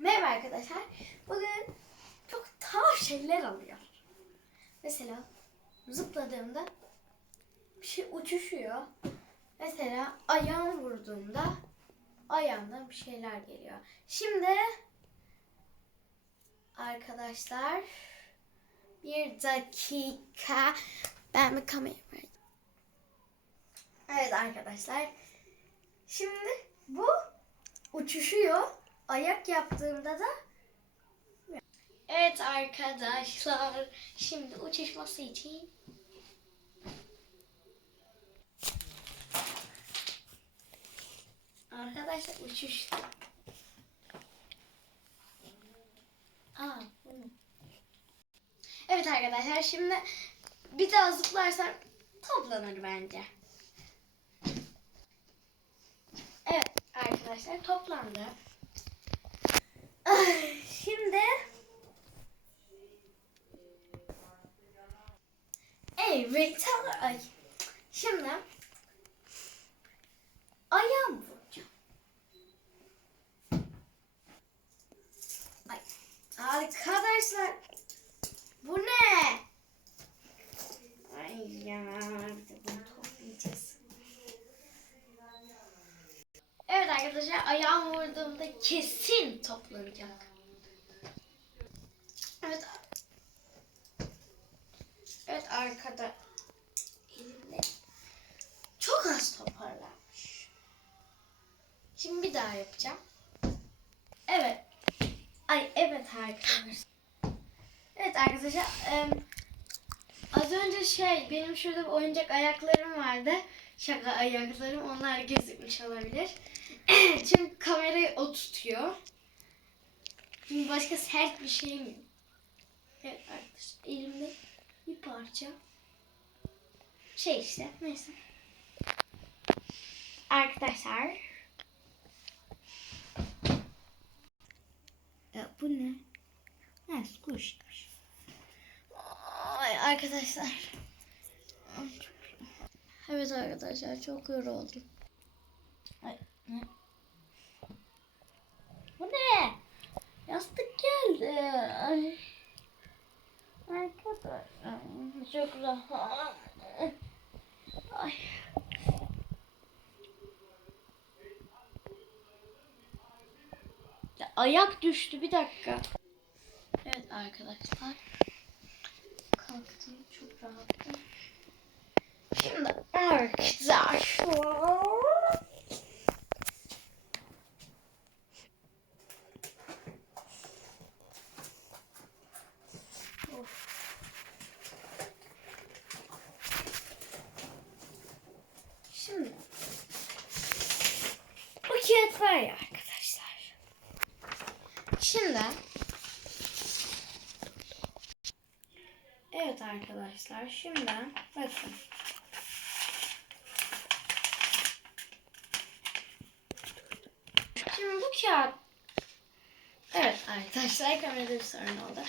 Merhaba arkadaşlar. Bugün çok tuhaf şeyler oluyor. Mesela zıpladığımda bir şey uçuşuyor. Mesela ayağımı vurduğumda ayağımdan bir şeyler geliyor. Şimdi arkadaşlar bir dakika ben bir kamerayı. Evet arkadaşlar. Şimdi bu uçuşuyor. Ayak yaptığımda da Evet arkadaşlar. Şimdi uçuşması için Arkadaşlar uçuştu. Aa. Evet arkadaşlar şimdi bir daha zıplarsam toplanır bence. Evet arkadaşlar toplandı. Ay, Şimdi Evet ay. Şimdi ayağım vuracağım. Ay. Arkadaşlar bu ne? Ay ya bunu toplayacağız. Evet arkadaşlar ayağım vurduğumda kesin toplanacak. Evet. Evet arkada elimde çok az toparlanmış. Şimdi bir daha yapacağım. Evet. Ay evet arkadaşlar. Evet arkadaşlar. em, az önce şey benim şurada oyuncak ayaklarım vardı. Şaka ayaklarım. Onlar gözükmüş olabilir. Çünkü kamerayı o tutuyor. Şimdi başka sert bir şeyim yok. Evet arkadaşlar elimde bir parça şey işte neyse. Arkadaşlar. Ya bu ne? Ha squishmiş. Ay arkadaşlar. Evet arkadaşlar çok yoruldum. Ay ne? Bu ne? Yastık geldi. Ay. Arkadaşlar çok rahat. Ay. Ayak düştü bir dakika. Evet arkadaşlar. Kalktım çok rahattım. Şimdi arkadaşlar. Şimdi bu kağıt var ya arkadaşlar. Şimdi Evet arkadaşlar şimdi bakın. Şimdi bu kağıt Evet arkadaşlar kamerada bir sorun oldu.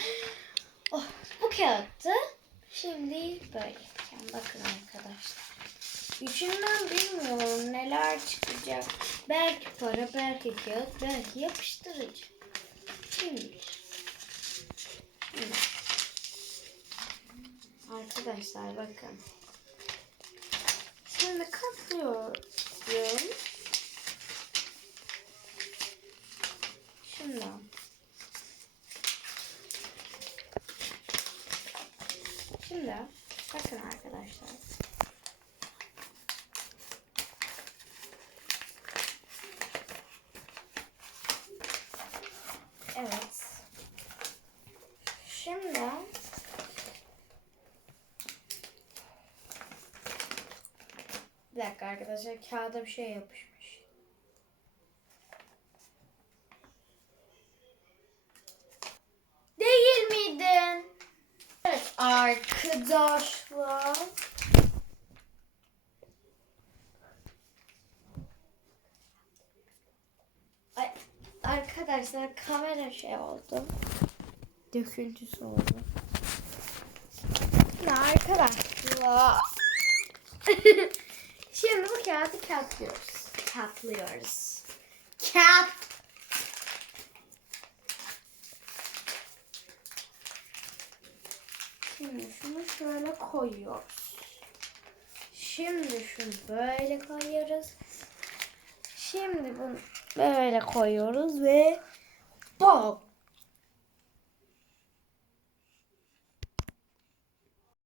Oh, bu kağıttı. Şimdi böyle yapacağım. Bakın arkadaşlar. İçinden bilmiyorum neler çıkacak. Belki para, belki kağıt, belki yapıştırıcı. Şimdi. Arkadaşlar bakın. Şimdi katlıyorum. Şimdi. Şimdi bakın arkadaşlar. Evet. Şimdi bir dakika arkadaşlar kağıda bir şey yapışmış. Değil miydin? Evet arkadaşlar. Ay, arkadaşlar kamera şey oldu. Döküntüsü oldu. Ne arkadaşlar? Şimdi bu kağıdı katlıyoruz. Katlıyoruz. Kat. Şimdi şunu şöyle koyuyoruz. Şimdi şunu böyle koyuyoruz. Şimdi bunu böyle koyuyoruz ve bak